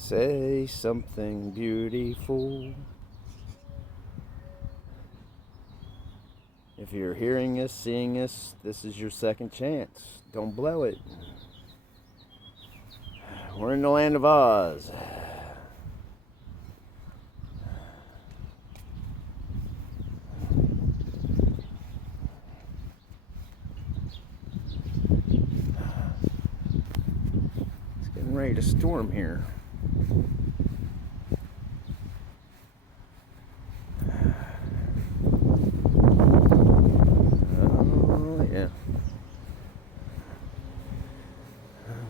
Say something beautiful. If you're hearing us, seeing us, this is your second chance. Don't blow it. We're in the land of Oz. It's getting ready to storm here.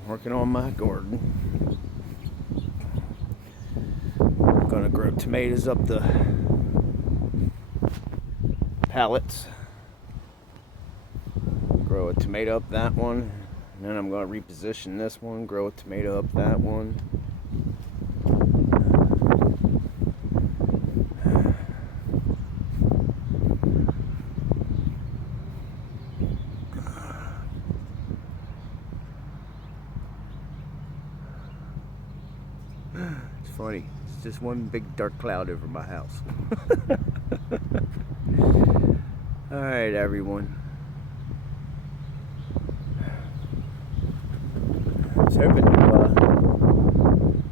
Working on my garden. I'm gonna grow tomatoes up the pallets. Grow a tomato up that one. And then I'm gonna reposition this one, grow a tomato up that one. It's funny, it's just one big dark cloud over my house. Alright, everyone. I was hoping to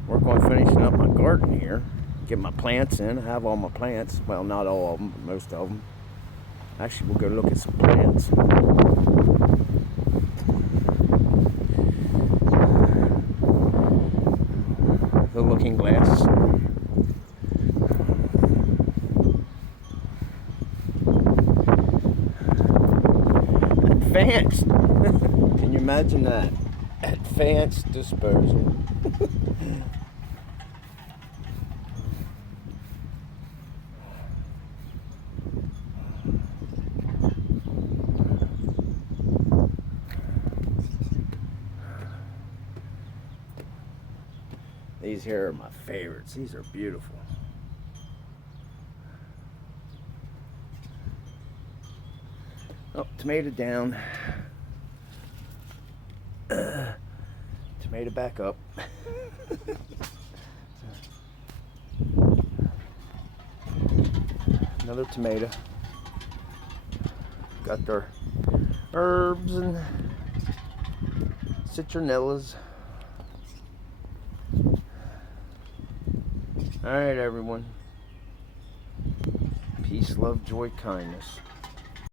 work on finishing up my garden here, get my plants in. I have all my plants. Well, not all of them, but most of them. Actually, we'll go look at some plants. The looking glass. Advanced. Can you imagine that? Advanced disposal. These here are my favorites. These are beautiful. Oh, tomato down. Tomato back up. Another tomato. Got their herbs and citronellas. Alright, everyone. Peace, love, joy, kindness.